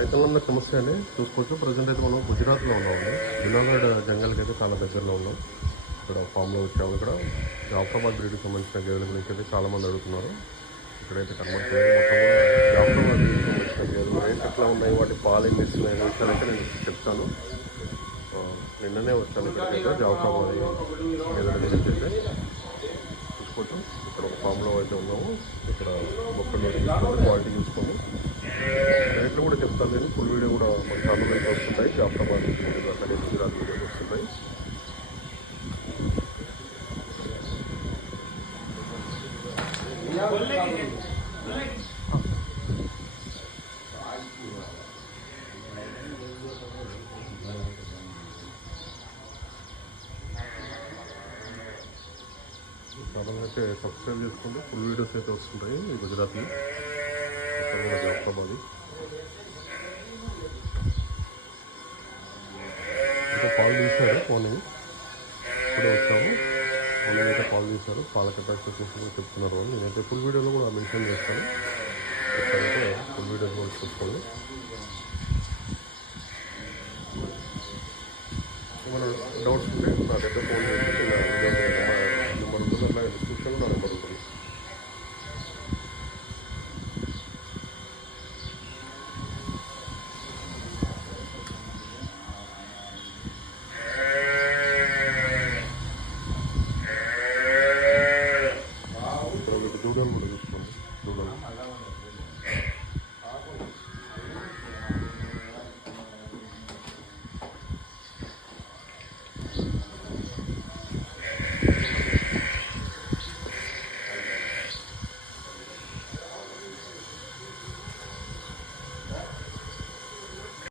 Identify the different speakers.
Speaker 1: రైతులందరికీ సమస్య అని చూసుకోవచ్చు. ప్రజెంట్ అయితే మనం గుజరాత్లో ఉన్నాము జునాగఢ్ జంగల్కి అయితే చాలా దగ్గరలో ఉన్నాం. ఇక్కడ ఫామ్లో వచ్చాము ఇక్కడ. జాఫరాబాద్ బ్రీడ్కి సంబంధించిన గేదెల గురించి అయితే చాలామంది అడుగుతున్నారు. ఇక్కడైతే కనబడుతుంది. మొత్తం జాఫరాబాద్ బ్రీడ్కి సంబంధించిన గేదెలు. రేట్ ఎట్లా ఉన్నాయి? వాటి పాలు ఏం ఇస్తున్నాయి అనే నేను చెప్తాను. నిన్ననే వచ్చాను ఇక్కడికైతే జాఫరాబాద్ గేదెల గురించి అయితే చూసుకోవచ్చు ఇక్కడ ఒక ఫామ్లో అయితే ఉన్నాము. ఇక్కడ మొక్కలు క్వాలిటీ చూసుకొని. రేట్లు కూడా చెప్తాను నేను. ఫుల్ వీడియో కూడా మన ఛానల్ అయితే వస్తుంటాయి. జాఫ్రాబాద్ వీడియోలు అట్లాగే గుజరాత్ వీడియోలు వస్తుంటాయి. ఛానల్ అయితే సబ్స్క్రైబ్ చేసుకుంటే ఫుల్ వీడియోస్ అయితే వస్తుంటాయి ఈ గుజరాత్లో. ఇక్కడ కూడా జాఫరాబాద్ ఇంకా పాలు తీశారు మార్నింగ్ ఇప్పుడే వచ్చాము. మార్నింగ్ అయితే పాలు తీశారు. పాల కెపాసిటీ చెప్తున్నారు వాళ్ళు. నేనైతే ఫుల్ వీడియోలో కూడా మెన్షన్ చేస్తాను. ఇక్కడైతే ఫుల్ వీడియోస్ కూడా చూసుకోండి. ఏమైనా డౌట్స్ ఉంటే నా దగ్గర ఫోన్ చేయండి